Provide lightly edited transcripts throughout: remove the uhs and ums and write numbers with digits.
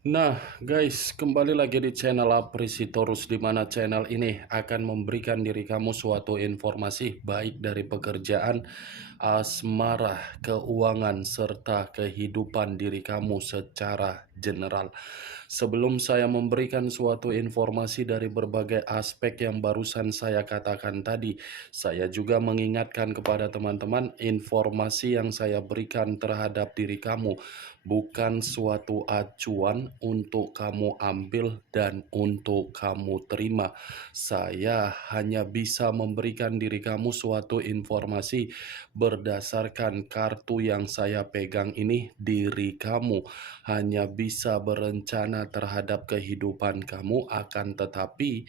Nah, guys, kembali lagi di channel Aprisitorus, di mana channel ini akan memberikan diri kamu suatu informasi baik dari pekerjaan, asmara, keuangan, serta kehidupan diri kamu secara general. Sebelum saya memberikan suatu informasi dari berbagai aspek yang barusan saya katakan tadi, saya juga mengingatkan kepada teman-teman informasi yang saya berikan terhadap diri kamu bukan suatu acuan untuk kamu ambil dan untuk kamu terima. Saya hanya bisa memberikan diri kamu suatu informasi berdasarkan kartu yang saya pegang ini. Diri kamu hanya bisa berencana terhadap kehidupan kamu, akan tetapi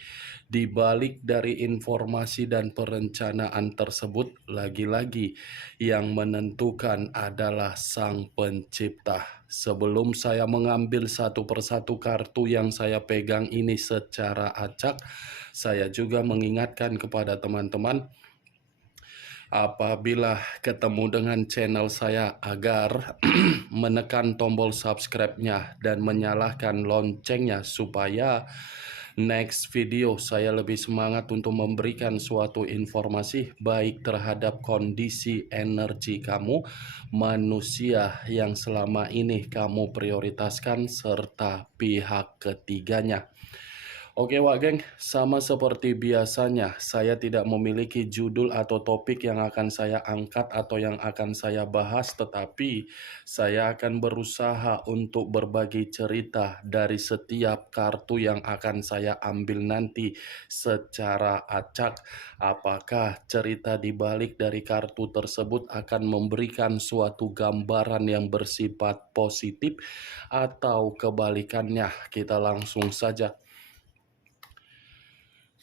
di balik dari informasi dan perencanaan tersebut, lagi-lagi yang menentukan adalah Sang Pencipta. Sebelum saya mengambil satu persatu kartu yang saya pegang ini secara acak, saya juga mengingatkan kepada teman-teman, apabila ketemu dengan channel saya, agar menekan tombol subscribe-nya dan menyalakan loncengnya supaya next video saya lebih semangat untuk memberikan suatu informasi baik terhadap kondisi energi kamu, manusia yang selama ini kamu prioritaskan, serta pihak ketiganya. Oke Wak Geng, sama seperti biasanya, saya tidak memiliki judul atau topik yang akan saya angkat atau yang akan saya bahas, tetapi saya akan berusaha untuk berbagi cerita dari setiap kartu yang akan saya ambil nanti secara acak. Apakah cerita di balik dari kartu tersebut akan memberikan suatu gambaran yang bersifat positif atau kebalikannya? Kita langsung saja.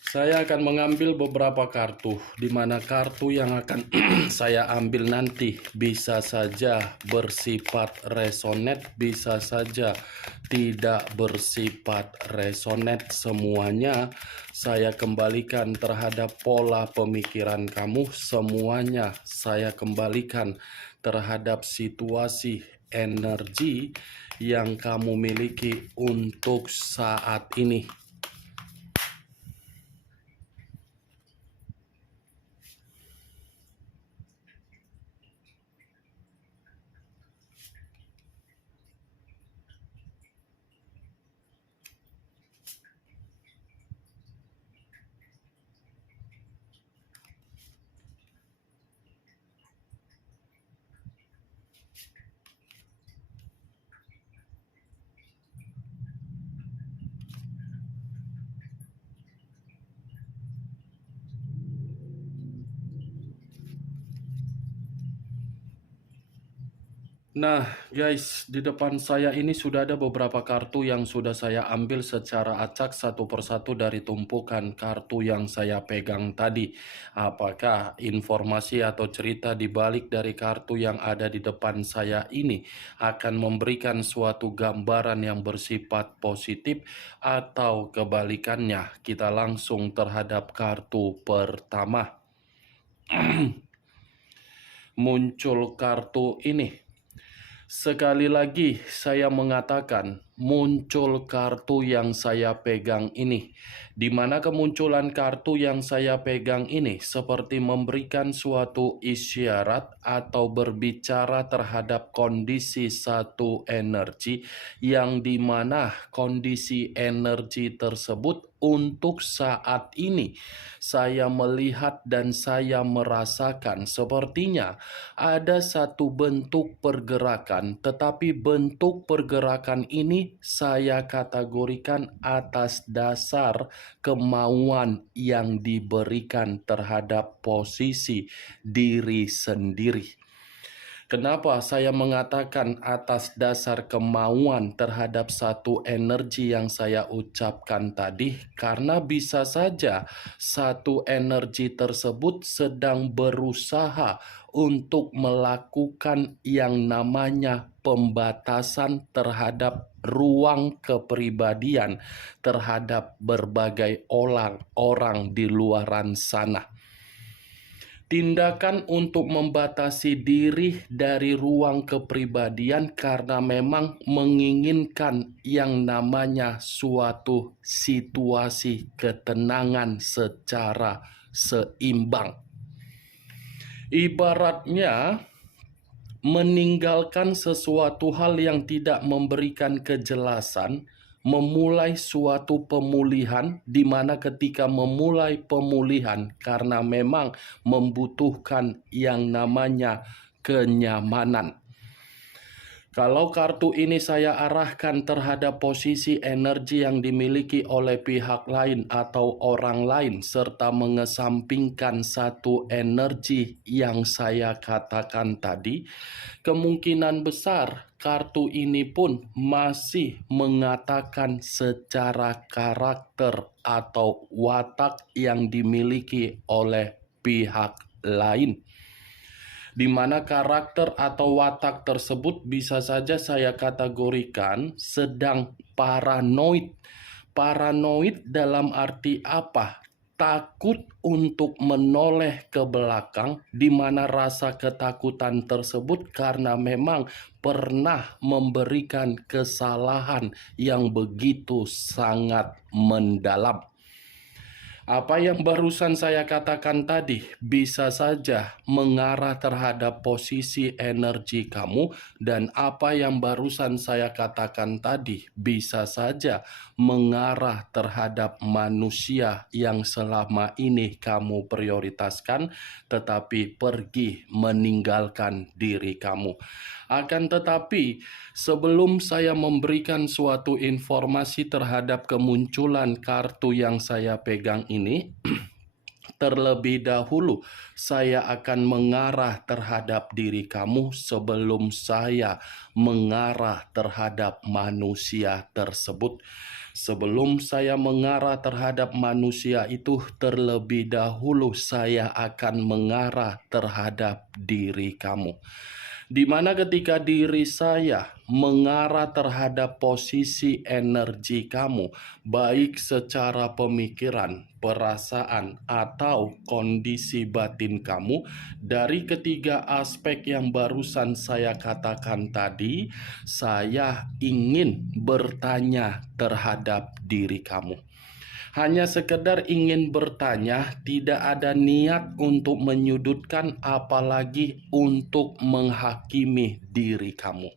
Saya akan mengambil beberapa kartu, di mana kartu yang akan saya ambil nanti bisa saja bersifat resonate, bisa saja tidak bersifat resonate. Semuanya saya kembalikan terhadap pola pemikiran kamu, semuanya saya kembalikan terhadap situasi energi yang kamu miliki untuk saat ini. Nah, guys, di depan saya ini sudah ada beberapa kartu yang sudah saya ambil secara acak satu persatu dari tumpukan kartu yang saya pegang tadi. Apakah informasi atau cerita di balik dari kartu yang ada di depan saya ini akan memberikan suatu gambaran yang bersifat positif atau kebalikannya? Kita langsung terhadap kartu pertama. Muncul kartu ini. Sekali lagi saya mengatakan, muncul kartu yang saya pegang ini. Di mana kemunculan kartu yang saya pegang ini seperti memberikan suatu isyarat atau berbicara terhadap kondisi satu energi, yang dimana kondisi energi tersebut untuk saat ini saya melihat dan saya merasakan sepertinya ada satu bentuk pergerakan, tetapi bentuk pergerakan ini saya kategorikan atas dasar kemauan yang diberikan terhadap posisi diri sendiri. Kenapa saya mengatakan atas dasar kemauan terhadap satu energi yang saya ucapkan tadi? Karena bisa saja satu energi tersebut sedang berusaha untuk melakukan yang namanya pembatasan terhadap ruang kepribadian terhadap berbagai orang di luaran sana. Tindakan untuk membatasi diri dari ruang kepribadian karena memang menginginkan yang namanya suatu situasi ketenangan secara seimbang. Ibaratnya meninggalkan sesuatu hal yang tidak memberikan kejelasan, memulai suatu pemulihan, di mana ketika memulai pemulihan karena memang membutuhkan yang namanya kenyamanan. Kalau kartu ini saya arahkan terhadap posisi energi yang dimiliki oleh pihak lain atau orang lain, serta mengesampingkan satu energi yang saya katakan tadi, kemungkinan besar kartu ini pun masih mengatakan secara karakter atau watak yang dimiliki oleh pihak lain, di mana karakter atau watak tersebut bisa saja saya kategorikan sedang paranoid. Paranoid dalam arti apa? Takut untuk menoleh ke belakang, di mana rasa ketakutan tersebut karena memang pernah memberikan kesalahan yang begitu sangat mendalam. Apa yang barusan saya katakan tadi bisa saja mengarah terhadap posisi energi kamu, dan apa yang barusan saya katakan tadi bisa saja mengarah terhadap manusia yang selama ini kamu prioritaskan tetapi pergi meninggalkan diri kamu. Akan tetapi, sebelum saya memberikan suatu informasi terhadap kemunculan kartu yang saya pegang ini, terlebih dahulu saya akan mengarah terhadap diri kamu sebelum saya mengarah terhadap manusia tersebut. Sebelum saya mengarah terhadap manusia itu, terlebih dahulu saya akan mengarah terhadap diri kamu. Di mana ketika diri saya mengarah terhadap posisi energi kamu, baik secara pemikiran, perasaan, atau kondisi batin kamu, dari ketiga aspek yang barusan saya katakan tadi, saya ingin bertanya terhadap diri kamu. Hanya sekedar ingin bertanya, tidak ada niat untuk menyudutkan, apalagi untuk menghakimi diri kamu.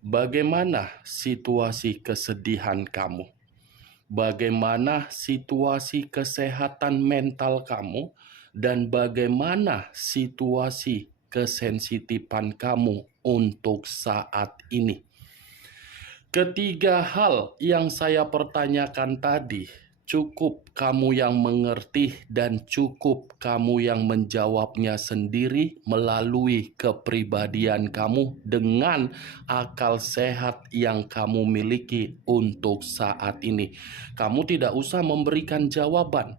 Bagaimana situasi kesedihan kamu? Bagaimana situasi kesehatan mental kamu? Dan bagaimana situasi kesensitifan kamu untuk saat ini? Ketiga hal yang saya pertanyakan tadi, cukup kamu yang mengerti dan cukup kamu yang menjawabnya sendiri melalui kepribadian kamu dengan akal sehat yang kamu miliki untuk saat ini. Kamu tidak usah memberikan jawaban.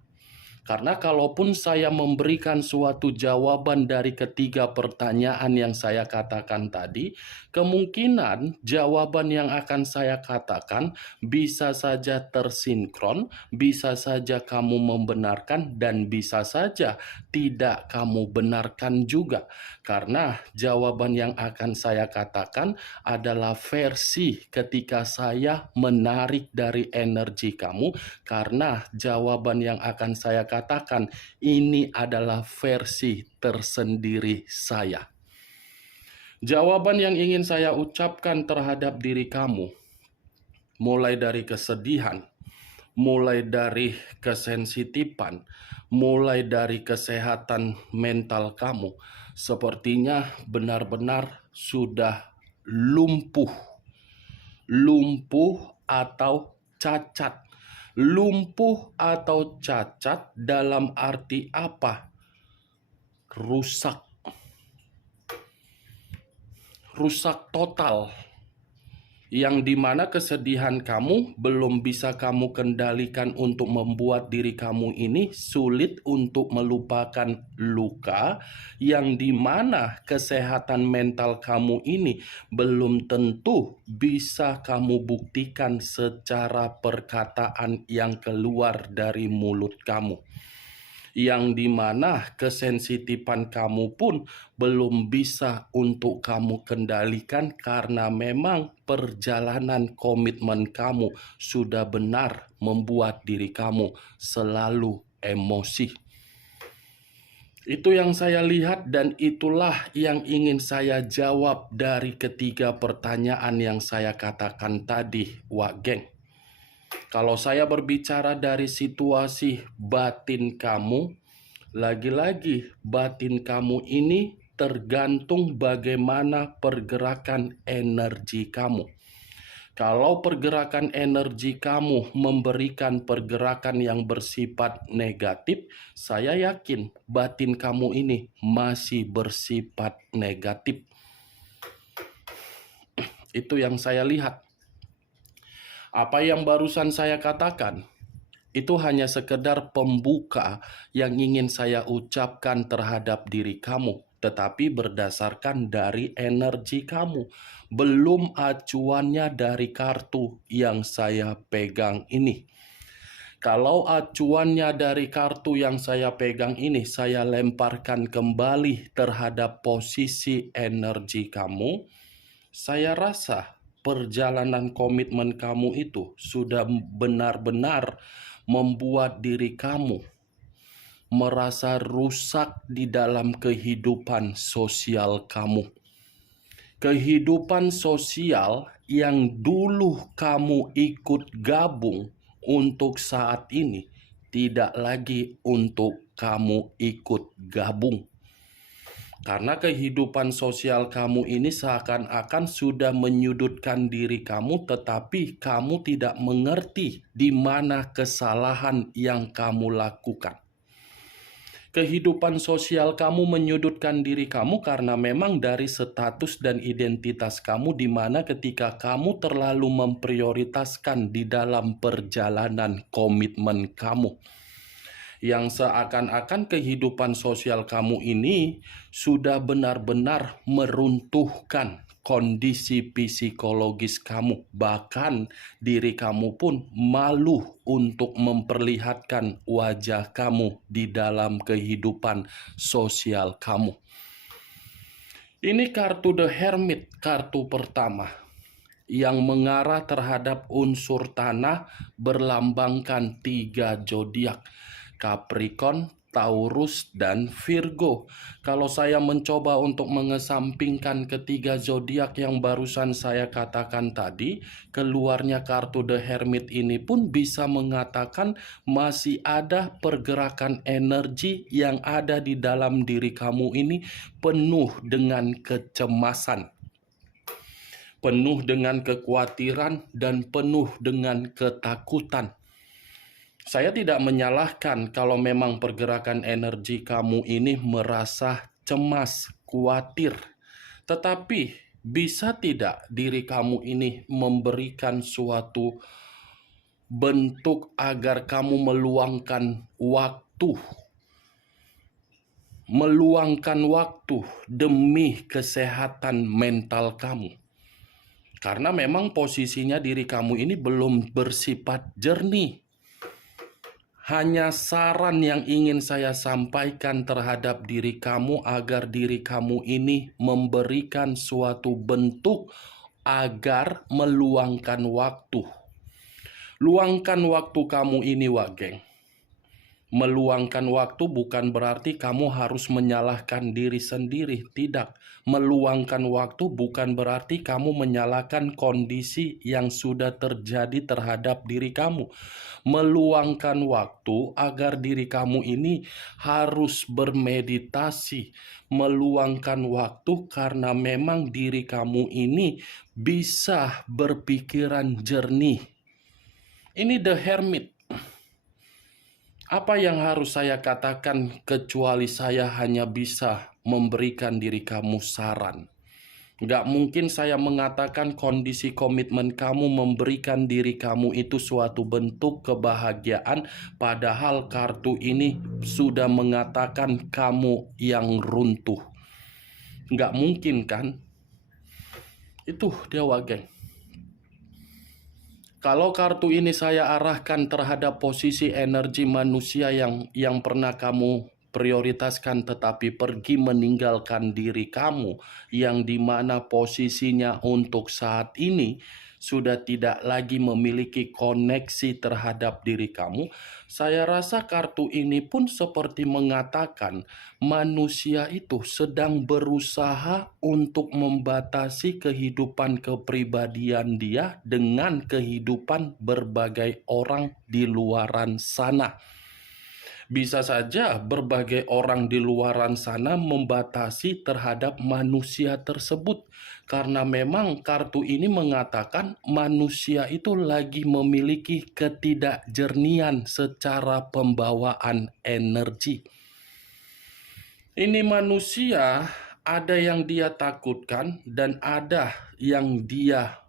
Karena kalaupun saya memberikan suatu jawaban dari ketiga pertanyaan yang saya katakan tadi, kemungkinan jawaban yang akan saya katakan bisa saja tersinkron, bisa saja kamu membenarkan, dan bisa saja tidak kamu benarkan juga. Karena jawaban yang akan saya katakan adalah versi ketika saya menarik dari energi kamu, karena jawaban yang akan saya katakan ini adalah versi tersendiri saya. Jawaban yang ingin saya ucapkan terhadap diri kamu, mulai dari kesedihan, mulai dari kesensitifan, mulai dari kesehatan mental kamu, sepertinya benar-benar sudah lumpuh. Lumpuh atau cacat. Lumpuh atau cacat dalam arti apa? Rusak. Rusak total. Yang dimana kesedihan kamu belum bisa kamu kendalikan untuk membuat diri kamu ini sulit untuk melupakan luka, yang dimana kesehatan mental kamu ini belum tentu bisa kamu buktikan secara perkataan yang keluar dari mulut kamu. yang dimana kesensitifan kamu pun belum bisa untuk kamu kendalikan karena memang perjalanan komitmen kamu sudah benar membuat diri kamu selalu emosi. Itu yang saya lihat dan itulah yang ingin saya jawab dari ketiga pertanyaan yang saya katakan tadi, Wak Geng. Kalau saya berbicara dari situasi batin kamu, lagi-lagi batin kamu ini tergantung bagaimana pergerakan energi kamu. Kalau pergerakan energi kamu memberikan pergerakan yang bersifat negatif, saya yakin batin kamu ini masih bersifat negatif. Itu yang saya lihat. Apa yang barusan saya katakan, itu hanya sekedar pembuka yang ingin saya ucapkan terhadap diri kamu, tetapi berdasarkan dari energi kamu, belum acuannya dari kartu yang saya pegang ini. Kalau acuannya dari kartu yang saya pegang ini, saya lemparkan kembali terhadap posisi energi kamu, saya rasa perjalanan komitmen kamu itu sudah benar-benar membuat diri kamu merasa rusak di dalam kehidupan sosial kamu. Kehidupan sosial yang dulu kamu ikut gabung untuk saat ini tidak lagi untuk kamu ikut gabung. Karena kehidupan sosial kamu ini seakan-akan sudah menyudutkan diri kamu, tetapi kamu tidak mengerti di mana kesalahan yang kamu lakukan. Kehidupan sosial kamu menyudutkan diri kamu karena memang dari status dan identitas kamu, di mana ketika kamu terlalu memprioritaskan di dalam perjalanan komitmen kamu, yang seakan-akan kehidupan sosial kamu ini sudah benar-benar meruntuhkan kondisi psikologis kamu. Bahkan diri kamu pun malu untuk memperlihatkan wajah kamu di dalam kehidupan sosial kamu. Ini kartu The Hermit, kartu pertama yang mengarah terhadap unsur tanah berlambangkan 3 zodiak. Capricorn, Taurus, dan Virgo. Kalau saya mencoba untuk mengesampingkan ketiga zodiak yang barusan saya katakan tadi, keluarnya kartu The Hermit ini pun bisa mengatakan masih ada pergerakan energi yang ada di dalam diri kamu ini penuh dengan kecemasan, penuh dengan kekhawatiran, dan penuh dengan ketakutan. Saya tidak menyalahkan kalau memang pergerakan energi kamu ini merasa cemas, khawatir. Tetapi bisa tidak diri kamu ini memberikan suatu bentuk agar kamu meluangkan waktu demi kesehatan mental kamu. Karena memang posisinya diri kamu ini belum bersifat jernih. Hanya saran yang ingin saya sampaikan terhadap diri kamu agar diri kamu ini memberikan suatu bentuk agar meluangkan waktu. Luangkan waktu kamu ini, Wak Geng. Meluangkan waktu bukan berarti kamu harus menyalahkan diri sendiri. Tidak. Meluangkan waktu bukan berarti kamu menyalahkan kondisi yang sudah terjadi terhadap diri kamu. Meluangkan waktu agar diri kamu ini harus bermeditasi. Meluangkan waktu karena memang diri kamu ini bisa berpikiran jernih. Ini The Hermit. Apa yang harus saya katakan kecuali saya hanya bisa memberikan diri kamu saran. Gak mungkin saya mengatakan kondisi komitmen kamu memberikan diri kamu itu suatu bentuk kebahagiaan, padahal kartu ini sudah mengatakan kamu yang runtuh. Gak mungkin kan? Itu dia, Wak Geng. Kalau kartu ini saya arahkan terhadap posisi energi manusia yang pernah kamu prioritaskan tetapi pergi meninggalkan diri kamu, yang dimana posisinya untuk saat ini sudah tidak lagi memiliki koneksi terhadap diri kamu, saya rasa kartu ini pun seperti mengatakan manusia itu sedang berusaha untuk membatasi kehidupan kepribadian dia dengan kehidupan berbagai orang di luaran sana. Bisa saja berbagai orang di luaran sana membatasi terhadap manusia tersebut, karena memang kartu ini mengatakan manusia itu lagi memiliki ketidakjernihan secara pembawaan energi. Ini manusia ada yang dia takutkan dan ada yang dia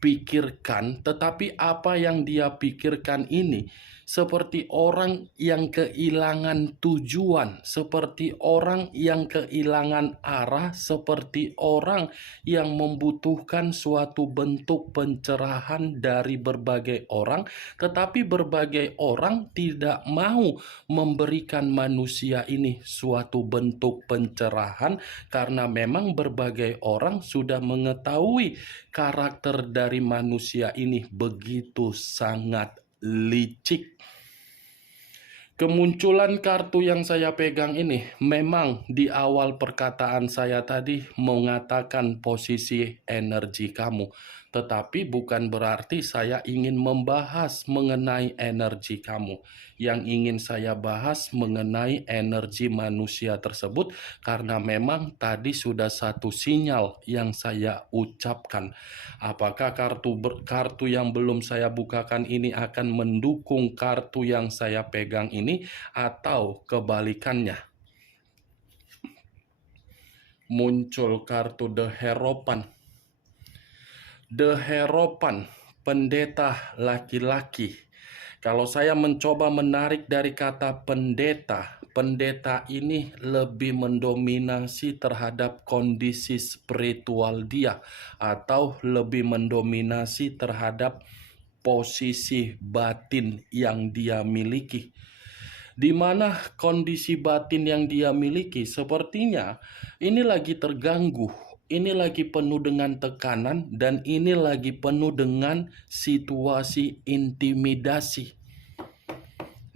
pikirkan, tetapi apa yang dia pikirkan ini seperti orang yang kehilangan tujuan, seperti orang yang kehilangan arah, seperti orang yang membutuhkan suatu bentuk pencerahan dari berbagai orang, tetapi berbagai orang tidak mau memberikan manusia ini suatu bentuk pencerahan karena memang berbagai orang sudah mengetahui karakter dari manusia ini begitu sangat licik. Kemunculan kartu yang saya pegang ini memang di awal perkataan saya tadi mengatakan posisi energi kamu. Tetapi bukan berarti saya ingin membahas mengenai energi kamu. Yang ingin saya bahas mengenai energi manusia tersebut karena memang tadi sudah satu sinyal yang saya ucapkan. Apakah kartu yang belum saya bukakan ini akan mendukung kartu yang saya pegang ini atau kebalikannya? Muncul kartu The Hierophant. The Hierophant, pendeta laki-laki. Kalau saya mencoba menarik dari kata pendeta, pendeta ini lebih mendominasi terhadap kondisi spiritual dia, atau lebih mendominasi terhadap posisi batin yang dia miliki. Di mana kondisi batin yang dia miliki sepertinya ini lagi terganggu, ini lagi penuh dengan tekanan, dan ini lagi penuh dengan situasi intimidasi.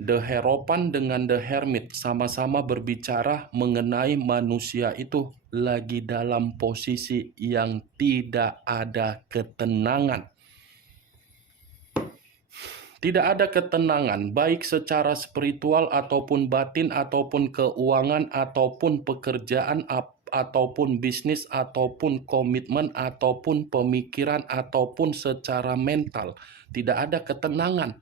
The Hierophant dengan The Hermit sama-sama berbicara mengenai manusia itu lagi dalam posisi yang tidak ada ketenangan. Tidak ada ketenangan, baik secara spiritual ataupun batin, ataupun keuangan, ataupun pekerjaan, ataupun bisnis, ataupun komitmen, ataupun pemikiran, ataupun secara mental. Tidak ada ketenangan.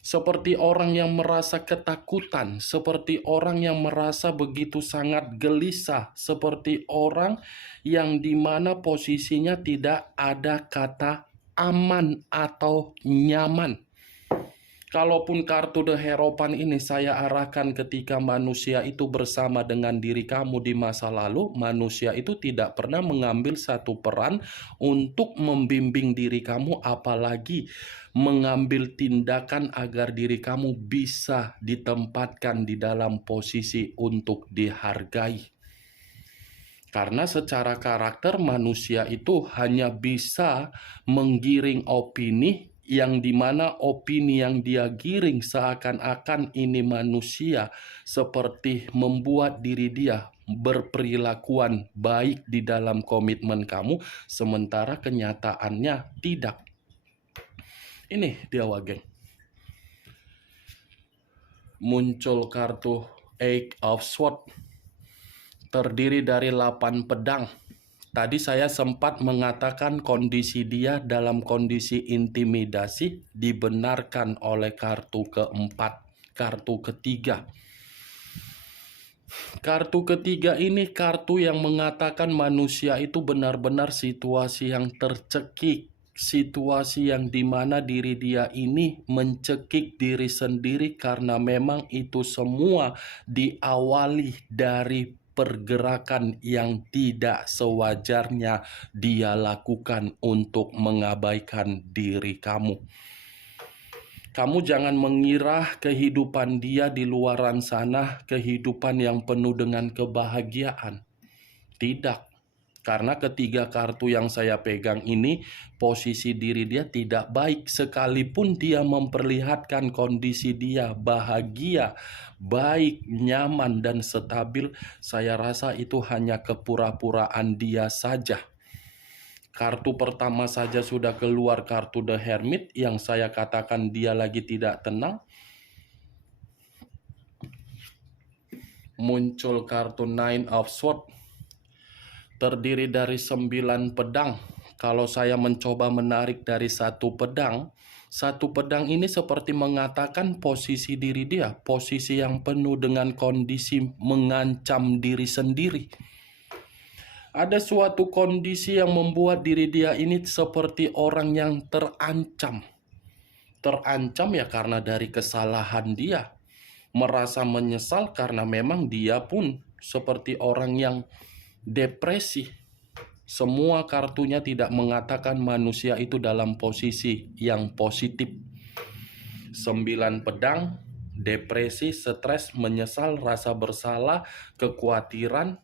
Seperti orang yang merasa ketakutan, seperti orang yang merasa begitu sangat gelisah, seperti orang yang dimana posisinya tidak ada kata aman atau nyaman. Kalaupun kartu The Hierophant ini saya arahkan ketika manusia itu bersama dengan diri kamu di masa lalu, manusia itu tidak pernah mengambil satu peran untuk membimbing diri kamu, apalagi mengambil tindakan agar diri kamu bisa ditempatkan di dalam posisi untuk dihargai. Karena secara karakter manusia itu hanya bisa menggiring opini, yang dimana opini yang dia giring seakan-akan ini manusia seperti membuat diri dia berperilakuan baik di dalam komitmen kamu, sementara kenyataannya tidak. Ini dia geng. Muncul kartu Eight of Swords, terdiri dari 8 pedang. Tadi saya sempat mengatakan kondisi dia dalam kondisi intimidasi dibenarkan oleh kartu keempat, kartu ketiga. Kartu ketiga ini kartu yang mengatakan manusia itu benar-benar situasi yang tercekik, situasi yang dimana diri dia ini mencekik diri sendiri karena memang itu semua diawali dari pergerakan yang tidak sewajarnya dia lakukan untuk mengabaikan diri kamu. Kamu jangan mengira kehidupan dia di luaran sana kehidupan yang penuh dengan kebahagiaan. Tidak. Karena ketiga kartu yang saya pegang ini, posisi diri dia tidak baik. Sekalipun dia memperlihatkan kondisi dia bahagia, baik, nyaman, dan stabil, saya rasa itu hanya kepura-puraan dia saja. Kartu pertama saja sudah keluar, kartu The Hermit, yang saya katakan dia lagi tidak tenang. Muncul kartu Nine of Swords, terdiri dari 9 pedang. Kalau saya mencoba menarik dari satu pedang ini seperti mengatakan posisi diri dia, posisi yang penuh dengan kondisi mengancam diri sendiri. Ada suatu kondisi yang membuat diri dia ini seperti orang yang terancam. Terancam ya karena dari kesalahan dia. Merasa menyesal karena memang dia pun seperti orang yang depresi. Semua kartunya tidak mengatakan manusia itu dalam posisi yang positif. 9 pedang, depresi, stres, menyesal, rasa bersalah, kekhawatiran,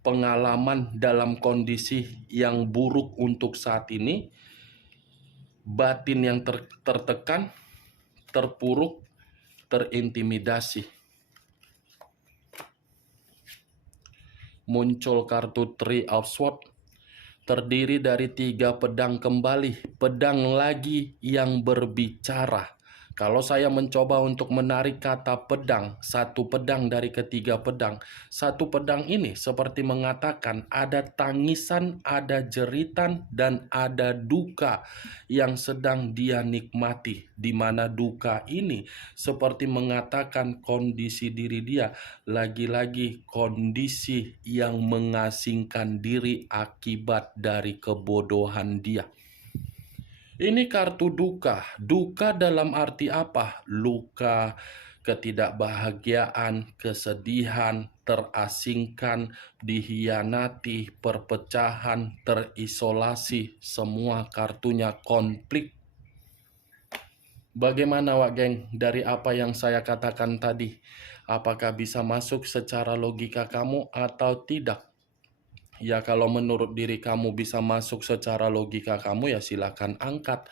pengalaman dalam kondisi yang buruk untuk saat ini, batin yang tertekan, terpuruk, terintimidasi. Muncul kartu Three of Swords, terdiri dari 3 pedang kembali, pedang lagi yang berbicara. Kalau saya mencoba untuk menarik kata pedang, satu pedang dari ketiga pedang, satu pedang ini seperti mengatakan ada tangisan, ada jeritan, dan ada duka yang sedang dia nikmati. Di mana duka ini seperti mengatakan kondisi diri dia, lagi-lagi kondisi yang mengasingkan diri akibat dari kebodohan dia. Ini kartu duka. Duka dalam arti apa? Luka, ketidakbahagiaan, kesedihan, terasingkan, dihianati, perpecahan, terisolasi. Semua kartunya konflik. Bagaimana Wak Geng dari apa yang saya katakan tadi? Apakah bisa masuk secara logika kamu atau tidak? Ya kalau menurut diri kamu bisa masuk secara logika kamu ya silakan angkat.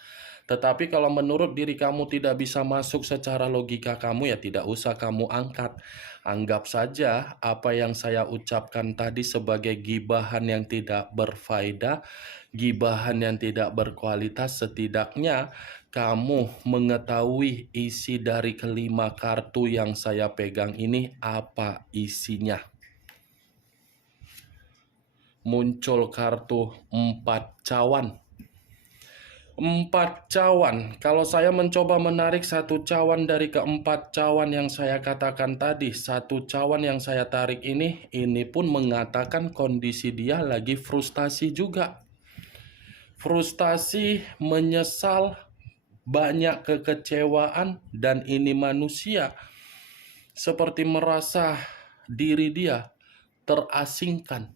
Tetapi kalau menurut diri kamu tidak bisa masuk secara logika kamu ya tidak usah kamu angkat. Anggap saja apa yang saya ucapkan tadi sebagai gibahan yang tidak berfaedah, gibahan yang tidak berkualitas. Setidaknya kamu mengetahui isi dari kelima kartu yang saya pegang ini apa isinya. Muncul kartu 4 cawan. 4 cawan. Kalau saya mencoba menarik satu cawan dari keempat cawan yang saya katakan tadi, satu cawan yang saya tarik ini pun mengatakan kondisi dia lagi frustasi juga. Frustasi, menyesal, banyak kekecewaan, dan ini manusia seperti merasa diri dia terasingkan.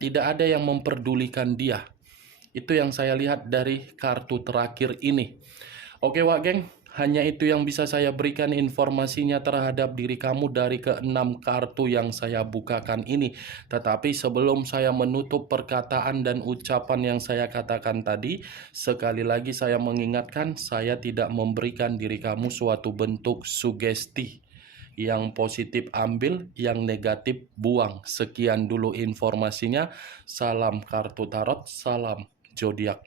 Tidak ada yang memperdulikan dia. Itu yang saya lihat dari kartu terakhir ini. Oke Wak Geng, hanya itu yang bisa saya berikan informasinya terhadap diri kamu dari ke-6 kartu yang saya bukakan ini. Tetapi sebelum saya menutup perkataan dan ucapan yang saya katakan tadi, sekali lagi saya mengingatkan, saya tidak memberikan diri kamu suatu bentuk sugesti. Yang positif ambil, yang negatif buang. Sekian dulu informasinya. Salam kartu tarot, salam zodiak.